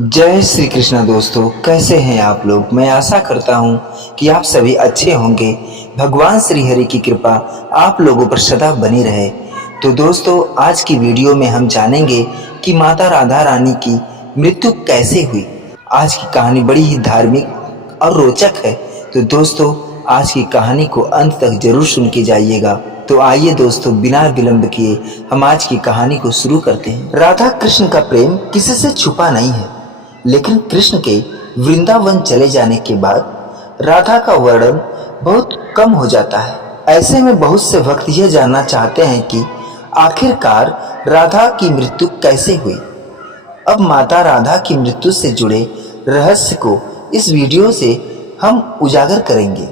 जय श्री कृष्णा दोस्तों, कैसे हैं आप लोग। मैं आशा करता हूं कि आप सभी अच्छे होंगे। भगवान श्री हरि की कृपा आप लोगों पर सदा बनी रहे। तो दोस्तों, आज की वीडियो में हम जानेंगे कि माता राधा रानी की मृत्यु कैसे हुई। आज की कहानी बड़ी ही धार्मिक और रोचक है। तो दोस्तों, आज की कहानी को अंत तक जरूर सुन के जाइएगा। तो आइए दोस्तों, बिना विलंब किए हम आज की कहानी को शुरू करते हैं। राधा कृष्ण का प्रेम किसी से छुपा नहीं है, लेकिन कृष्ण के वृंदावन चले जाने के बाद राधा का वर्णन बहुत कम हो जाता है। ऐसे में बहुत से भक्त यह जानना चाहते हैं कि आखिरकार राधा की मृत्यु कैसे हुई। अब माता राधा की मृत्यु से जुड़े रहस्य को इस वीडियो से हम उजागर करेंगे।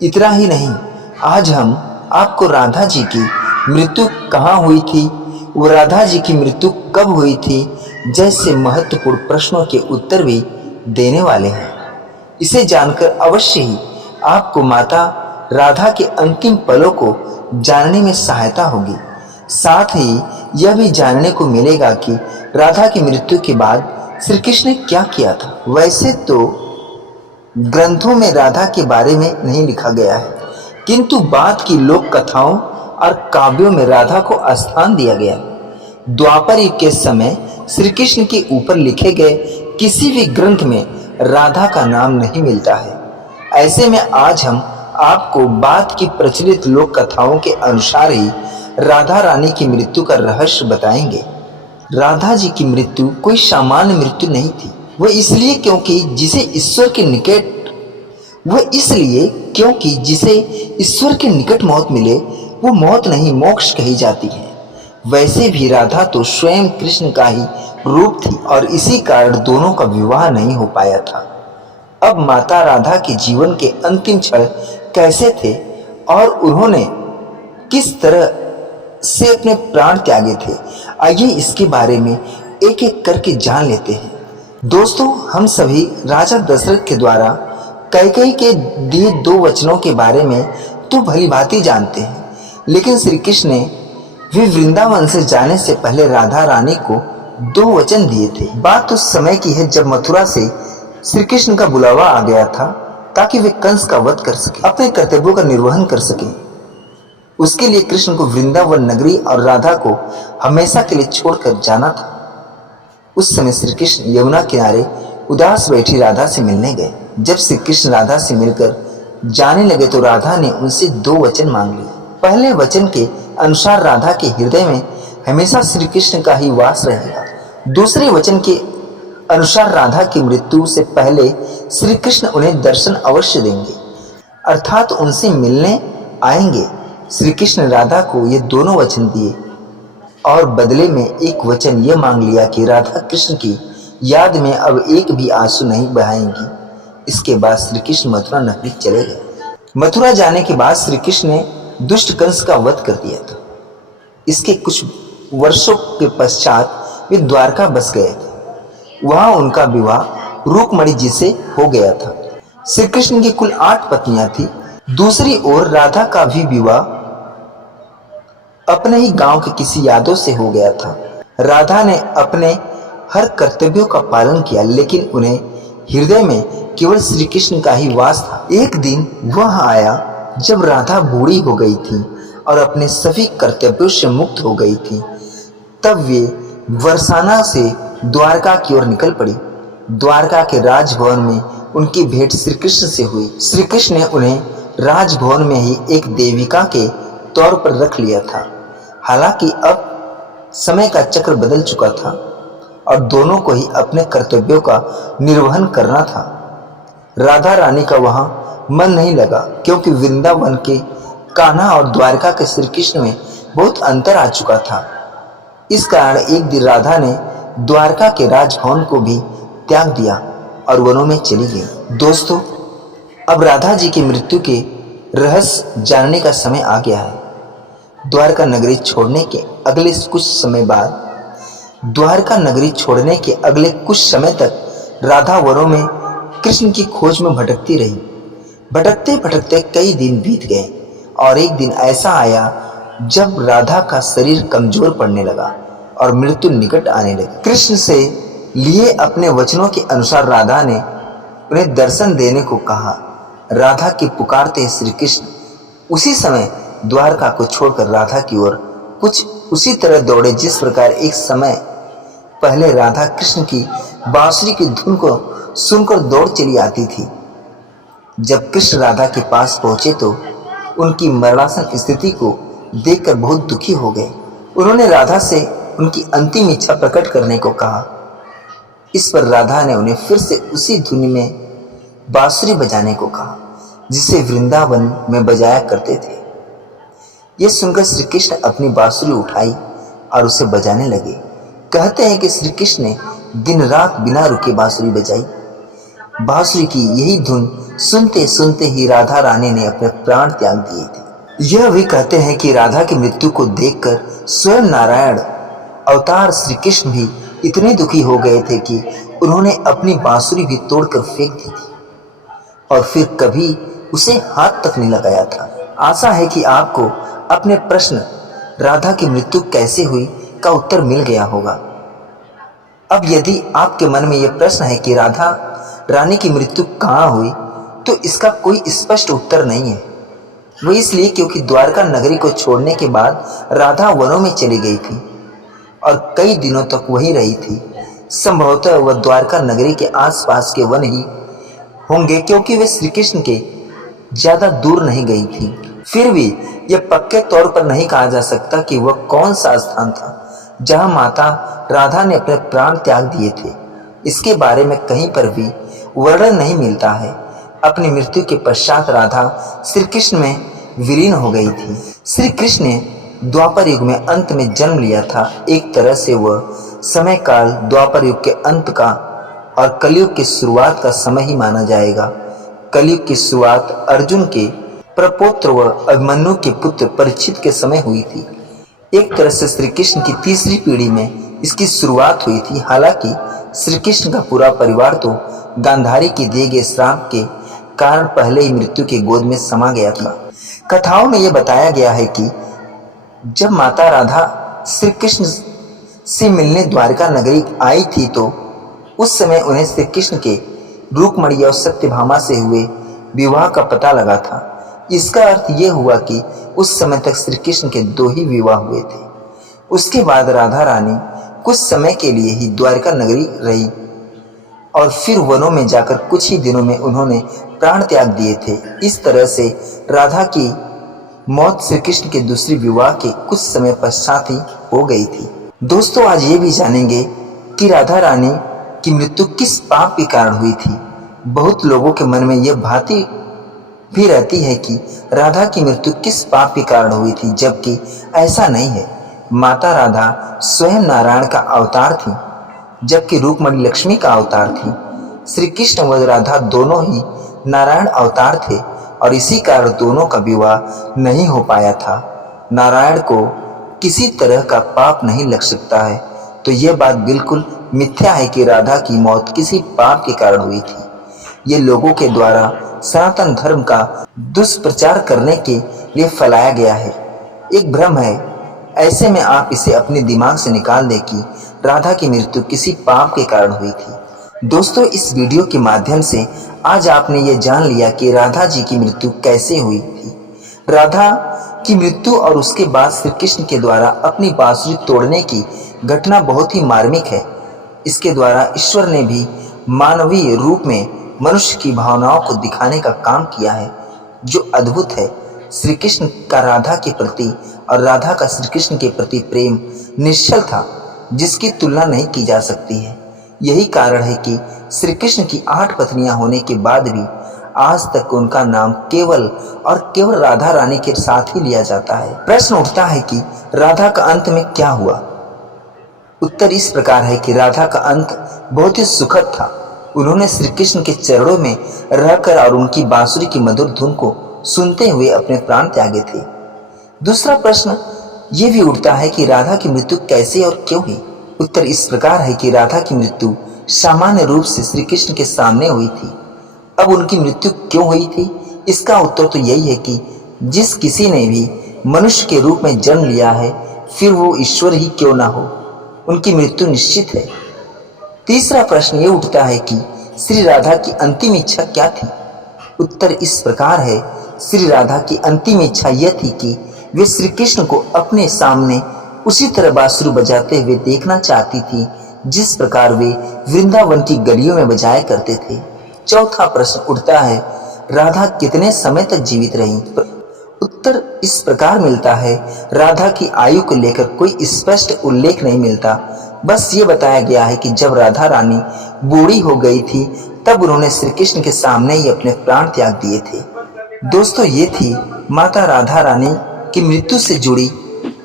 इतना ही नहीं, आज हम आपको राधा जी की मृत्यु कहाँ हुई थी, वो राधा जी की मृत्यु कब हुई थी, जैसे महत्वपूर्ण प्रश्नों के उत्तर भी देने वाले हैं। इसे जानकर अवश्य ही आपको माता राधा के अंतिम पलों को जानने में सहायता होगी। साथ ही यह भी जानने को मिलेगा कि राधा की मृत्यु के बाद श्री कृष्ण ने क्या किया था। वैसे तो ग्रंथों में राधा के बारे में नहीं लिखा गया है, किंतु बाद की लोक कथाओं और काव्यों में राधा को स्थान दिया गया। द्वापर युग के समय श्री कृष्ण के ऊपर लिखे गए किसी भी ग्रंथ में राधा का नाम नहीं मिलता है। ऐसे में आज हम आपको बाद की प्रचलित लोक कथाओं के अनुसार ही राधा रानी की मृत्यु का रहस्य बताएंगे। राधा जी की मृत्यु कोई सामान्य मृत्यु नहीं थी। वह इसलिए क्योंकि जिसे ईश्वर के निकट मौत मिले, वो मौत नहीं मोक्ष कही जाती है। वैसे भी राधा तो स्वयं कृष्ण का ही रूप थी और इसी कारण दोनों का विवाह नहीं हो पाया था। अब माता राधा के जीवन के अंतिम क्षण कैसे थे और उन्होंने किस तरह से अपने प्राण त्यागे थे, आइए इसके बारे में एक एक करके जान लेते हैं। दोस्तों, हम सभी राजा दशरथ के द्वारा कैकेयी के दिए 2 वचनों के बारे में तो भली भांति जानते हैं, लेकिन श्री कृष्ण ने वे वृंदावन से जाने से पहले राधा रानी को 2 वचन दिए थे। बात उस समय की है जब मथुरा से श्री कृष्ण का बुलावा आ गया था ताकि वे कंस का वध कर सके, अपने कर्तव्यों का निर्वहन कर सके। उसके लिए कृष्ण को वृंदावन नगरी और राधा को हमेशा के लिए छोड़कर जाना था। उस समय श्री कृष्ण यमुना किनारे उदास बैठी राधा से मिलने गए। जब श्री कृष्ण राधा से मिलकर जाने लगे तो राधा ने उनसे 2 वचन मांग लिए। पहले वचन के अनुसार राधा के हृदय में हमेशा श्री कृष्ण का ही वास रहेगा। दूसरे वचन के अनुसार राधा की मृत्यु से पहले श्री कृष्ण उन्हें दर्शन अवश्य देंगे, अर्थात उनसे मिलने आएंगे। श्री कृष्ण राधा को ये दोनों वचन दिए और बदले में एक वचन ये मांग लिया कि राधा कृष्ण की याद में अब एक भी आंसू नहीं बहाएंगी। इसके बाद श्री कृष्ण मथुरा नगरी चले गए। मथुरा जाने के बाद श्री कृष्ण ने दुष्ट कंस का वध कर दिया था। इसके कुछ वर्षों के पश्चात वे द्वारका बस गए थे। वहां उनका विवाह रूकमणि जी से हो गया था। श्री कृष्ण की कुल 8 पत्नियां थी। दूसरी ओर राधा का भी विवाह अपने ही गांव के किसी यादव से हो गया था। राधा ने अपने हर कर्तव्यों का पालन किया, लेकिन उन्हें हृदय में केवल श्री कृष्ण का ही वास था। एक दिन वह आया जब राधा बूढ़ी हो गई थी और अपने सभी कर्तव्यों से मुक्त हो गई थी। तब वे बरसाना से द्वारका की ओर निकल पड़ी। द्वारका के राजभवन में उनकी भेंट श्री कृष्ण से हुई। श्री कृष्ण ने उन्हें राजभवन में ही एक देविका के तौर पर रख लिया था। हालांकि अब समय का चक्र बदल चुका था और दोनों को ही अपने कर्तव्यों का निर्वहन करना था। राधा रानी का वहां मन नहीं लगा, क्योंकि वृंदावन के कान्हा और द्वारका के श्री कृष्ण में बहुत अंतर आ चुका था। इस कारण एक दिन राधा ने द्वारका के राजभवन को भी त्याग दिया और वनों में चली गई। दोस्तों, अब राधा जी की मृत्यु के रहस्य जानने का समय आ गया है। द्वारका नगरी छोड़ने के अगले कुछ समय तक राधा वनों में कृष्ण की खोज में भटकती रही। भटकते भटकते कई दिन बीत गए और एक दिन ऐसा आया जब राधा का शरीर कमजोर पड़ने लगा और मृत्यु निकट आने लगी। कृष्ण से लिए अपने वचनों के अनुसार राधा ने उन्हें दर्शन देने को कहा। राधा के पुकारते श्री कृष्ण उसी समय द्वारका को छोड़कर राधा की ओर कुछ उसी तरह दौड़े जिस प्रकार एक समय पहले राधा कृष्ण की बांसुरी की धुन को सुनकर दौड़ चली आती थी। जब कृष्ण राधा के पास पहुंचे तो उनकी मरणासन स्थिति को देखकर बहुत दुखी हो गए। उन्होंने राधा से उनकी अंतिम इच्छा प्रकट करने को कहा। इस पर राधा ने उन्हें फिर से उसी धुन में बांसुरी बजाने को कहा जिसे वृंदावन में बजाया करते थे। यह सुनकर श्री कृष्ण अपनी बांसुरी उठाई और उसे बजाने लगे। कहते हैं कि श्री कृष्ण ने दिन रात बिना रुके बांसुरी बजाई। बांसुरी की यही धुन सुनते सुनते ही राधा रानी ने अपने प्राण त्याग दिए थे। यह भी कहते हैं कि राधा की मृत्यु को देखकर स्वयं नारायण अवतार श्री कृष्ण भी इतने दुखी हो गए थे कि उन्होंने अपनी बांसुरी भी तोड़कर फेंक दी थी और फिर कभी उसे हाथ तक नहीं लगाया था। आशा है कि आपको अपने प्रश्न राधा की मृत्यु कैसे हुई का उत्तर मिल गया होगा। अब यदि आपके मन में यह प्रश्न है कि राधा रानी की मृत्यु कहाँ हुई, तो इसका कोई स्पष्ट उत्तर नहीं है। वो इसलिए क्योंकि द्वारका नगरी को छोड़ने के बाद राधा वनों में चली गई थी और कई दिनों तक वहीं रही थी। संभवतः वह द्वारका नगरी के आसपास के वन ही होंगे क्योंकि वे श्री कृष्ण के ज्यादा दूर नहीं गई थी। फिर भी यह पक्के तौर पर नहीं कहा जा सकता कि वह कौन सा स्थान था जहां माता राधा ने अपने प्राण त्याग दिए थे। इसके बारे में कहीं पर भी वर्णन नहीं मिलता है। अपनी मृत्यु के पश्चात राधा श्री कृष्ण में विलीन हो गई थी। श्री कृष्ण ने द्वापर युग में अंत में जन्म लिया था। एक तरह से वह समय काल द्वापर युग के अंत का और कलयुग की शुरुआत का समय ही माना जाएगा। कलयुग की शुरुआत अर्जुन के प्रपौत्र व अभिमन्यु के पुत्र परीक्षित के समय हुई थी। एक तरह से श्री कृष्ण की तीसरी पीढ़ी में इसकी शुरुआत हुई थी। हालांकि श्री कृष्ण का पूरा परिवार तो गांधारी की दिए गए श्राप के कारण पहले ही मृत्यु के गोद में समा गया था। कथाओं में यह बताया गया है कि जब माता राधा श्री कृष्ण से मिलने द्वारका नगरी आई थी तो उस समय उन्हें श्री कृष्ण के रुक्मिणी और सत्यभामा से हुए विवाह का पता लगा था। इसका अर्थ यह हुआ कि उस समय तक श्री कृष्ण के 2 ही विवाह हुए थे। उसके बाद राधा रानी कुछ समय के लिए ही द्वारका नगरी रही और फिर वनों में जाकर कुछ ही दिनों में उन्होंने प्राण त्याग दिए थे। इस तरह से राधा की मौत श्री कृष्ण के दूसरे विवाह के कुछ समय पश्चात ही हो गई थी। दोस्तों, आज ये भी जानेंगे कि राधा रानी की मृत्यु किस पाप के कारण हुई थी। बहुत लोगों के मन में यह भांति भी रहती है कि राधा की मृत्यु किस पाप के कारण हुई थी, जबकि ऐसा नहीं है। माता राधा स्वयं नारायण का अवतार थी, जबकि रुक्मिणी लक्ष्मी का अवतार थी। श्री कृष्ण व राधा दोनों ही नारायण अवतार थे और इसी कारण दोनों का विवाह नहीं हो पाया था। नारायण को किसी तरह का पाप नहीं लग सकता है, तो यह बात बिल्कुल मिथ्या है कि राधा की मौत किसी पाप के कारण हुई थी। ये लोगों के द्वारा सनातन धर्म का दुष्प्रचार करने के लिए फैलाया गया है, एक भ्रम है। ऐसे में आप इसे अपने दिमाग से निकाल दें कि राधा की मृत्यु किसी पाप के कारण हुई थी। दोस्तों, इस वीडियो के माध्यम से आज आपने ये जान लिया कि राधा जी की मृत्यु कैसे हुई थी। राधा की मृत्यु और उसके बाद श्री कृष्ण के द्वारा अपनी बांसुरी तोड़ने की घटना बहुत ही मार्मिक है। इसके द्वारा ईश्वर ने भी मानवीय रूप में मनुष्य की भावनाओं को दिखाने का काम किया है, जो अद्भुत है। श्री कृष्ण का राधा के प्रति और राधा का श्री कृष्ण के प्रति प्रेम निश्चल था, जिसकी तुलना नहीं की जा सकती है। यही कारण है कि श्री कृष्ण की 8 पत्नियां होने के बाद भी आज तक उनका नाम केवल और केवल राधा रानी के साथ ही लिया जाता है। प्रश्न उठता है कि राधा का अंत में क्या हुआ। उत्तर इस प्रकार है कि राधा का अंत बहुत ही सुखद था। उन्होंने श्री कृष्ण के चरणों में रहकर और उनकी बांसुरी की मधुर धुन को सुनते हुए अपने प्राण त्यागे थे। दूसरा प्रश्न ये भी उठता है कि राधा की मृत्यु कैसे और क्यों हुई। उत्तर इस प्रकार है कि राधा की मृत्यु सामान्य रूप से श्री कृष्ण के सामने हुई थी। अब उनकी मृत्यु क्यों हुई थी, इसका उत्तर तो यही है कि जिस किसी ने भी मनुष्य के रूप में जन्म लिया है, फिर वो ईश्वर ही क्यों ना हो, उनकी मृत्यु निश्चित है। तीसरा प्रश्न ये उठता है कि श्री राधा की अंतिम इच्छा क्या थी। उत्तर इस प्रकार है, श्री राधा की अंतिम इच्छा यह थी कि वे श्री कृष्ण को अपने सामने उसी तरह बांसुरी बजाते हुए देखना चाहती थी जिस प्रकार वे वृंदावन की गलियों में बजाया करते थे। चौथा प्रश्न उठता है, राधा कितने समय तक जीवित रही। उत्तर इस प्रकार मिलता है, राधा की आयु को लेकर कोई स्पष्ट उल्लेख नहीं मिलता, बस ये बताया गया है कि जब राधा रानी बूढ़ी हो गई थी तब उन्होंने श्री कृष्ण के सामने ही अपने प्राण त्याग दिए थे। दोस्तों, ये थी माता राधा रानी की मृत्यु से जुड़ी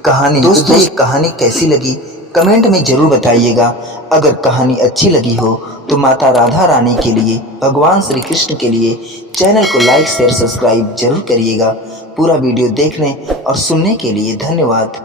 कहानी। दोस्तों, ये कहानी कैसी लगी कमेंट में जरूर बताइएगा। अगर कहानी अच्छी लगी हो तो माता राधा रानी के लिए, भगवान श्री कृष्ण के लिए चैनल को लाइक शेयर सब्सक्राइब जरूर करिएगा। पूरा वीडियो देखने और सुनने के लिए धन्यवाद।